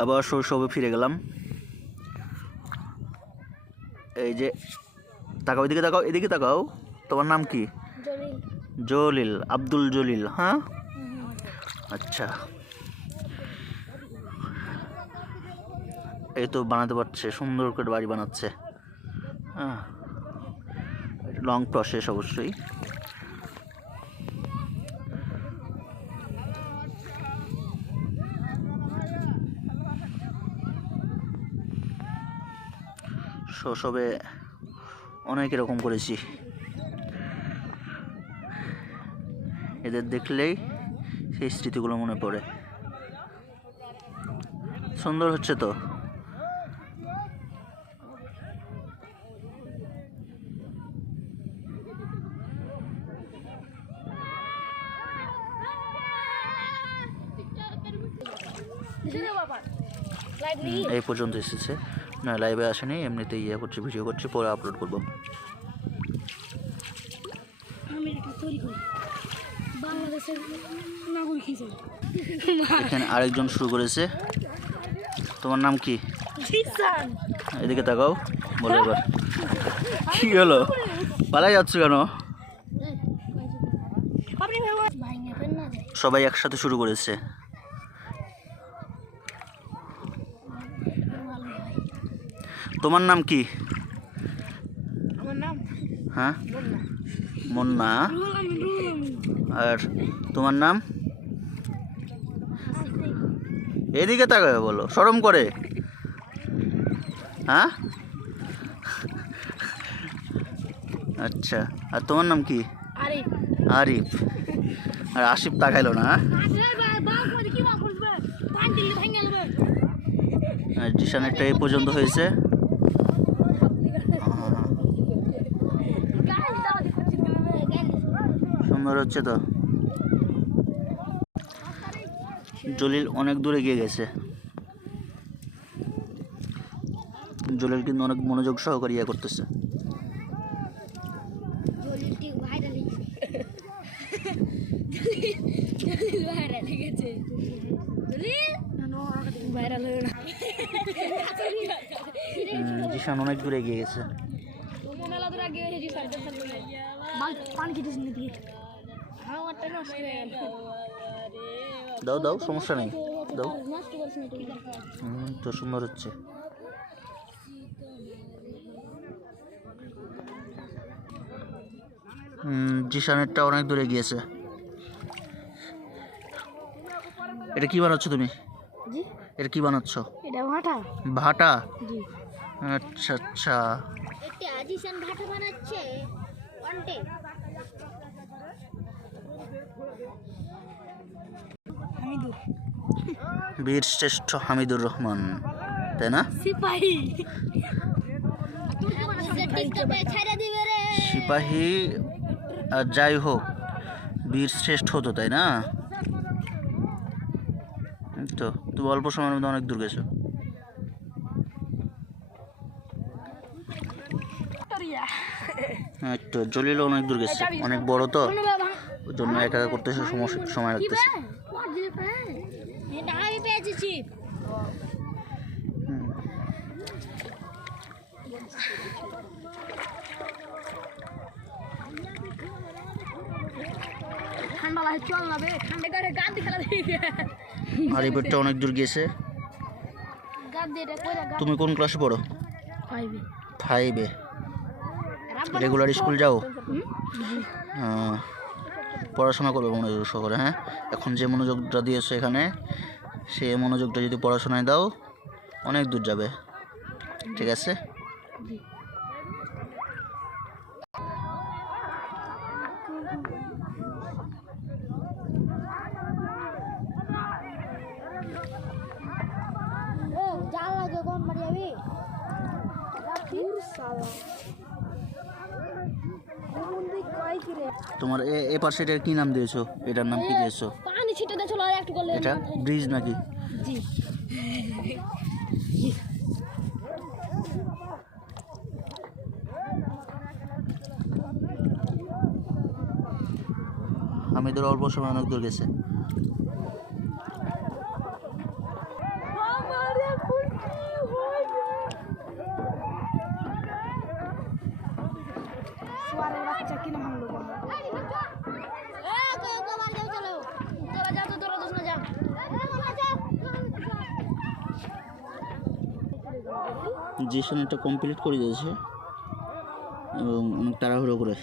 আবার শৈশবে ফিরে গেলাম। এই যে তাকাও, এদিকে তাকাও, এদিকে তাকাও। তোমার নাম কি? জলিল, আব্দুল জলিল। হ্যাঁ, আচ্ছা। এই তো বানাতে পারছে, সুন্দর করে বাড়ি বানাচ্ছে। হ্যাঁ, লং প্রসেস অবশ্যই। শৈশবে অনেক এরকম করেছি, এদের দেখলেই সেই স্মৃতিগুলো মনে পড়ে। সুন্দর হচ্ছে তো। এই পর্যন্ত এসেছে, না লাইভে আসেনি, এমনিতে ইয়ে করছে, ভিডিও করছে, পরে আপলোড করবো। এখানে আরেকজন শুরু করেছে। তোমার নাম কি? এদিকে তাকাও, বলো এবার। কি হলো, পালাই যাচ্ছ কেন? সবাই একসাথে শুরু করেছে। তোমার নাম কি? হ্যাঁ, মুন্না। আর তোমার নাম? এদিকে তাকাবে, বলো, শরম করে? হ্যাঁ, আচ্ছা। আর তোমার নাম কি? আরিফ। আর আসিফ তাকাইলো না। জিশানেরটা এই পর্যন্ত হয়েছে। সুন্দর হচ্ছে তো। জলিল অনেক দূরে গিয়ে গেছে। জলিল কিন্তু অনেক মনোযোগ সহকারে ইয়ে করতেছে। জিশান অনেক দূরে এগিয়ে গেছে। দাও দাও, সমস্যা নেই, দাও। তো সুন্দর হচ্ছে। জিশানেরটা অনেক দূরে গিয়েছে। এটা কি বানাচ্ছ তুমি? এটা কি বানাচ্ছ? এটা ভাটা। ভাটা? আচ্ছা আচ্ছা। এটা জিশান ভাটা বানাচ্ছে। কোনটি? হামিদুর। বীর শ্রেষ্ঠ হামিদুর রহমান, তাই না? সিপাহী। সিপাহী আর যাই হোক, বীর শ্রেষ্ঠ হতো, তাই না? তো তুমি অল্প সময়ের মধ্যে অনেক দূর গেছো। একটু জলিল অনেক দূর গেছে, অনেক বড় তো, ওই জন্য একা একা করতেছে, সময় লাগতেছে। আর এই পেটটা অনেক দূর গিয়েছে। তুমি কোন ক্লাসে পড়ো? 5-এ। রেগুলার স্কুল যাও? পড়াশোনা করবে মনোযোগ সহকারে। হ্যাঁ, এখন যে মনোযোগটা দিয়েছো এখানে, সেই মনোযোগটা যদি পড়াশোনায় দাও, অনেক দূর যাবে। ঠিক আছে? তোমার এ পাশে এটার কি নাম দিয়েছো? এটার নাম কি দিয়েছো? এটা ব্রিজ নাকি? হামিদুর অল্প সময় অনেক দূর গেছে। বাচ্চা কিনা ভাঙলো জিশন এটা কমপ্লিট করে দিয়েছে এবং অনেক তাড়াহুড়ো করে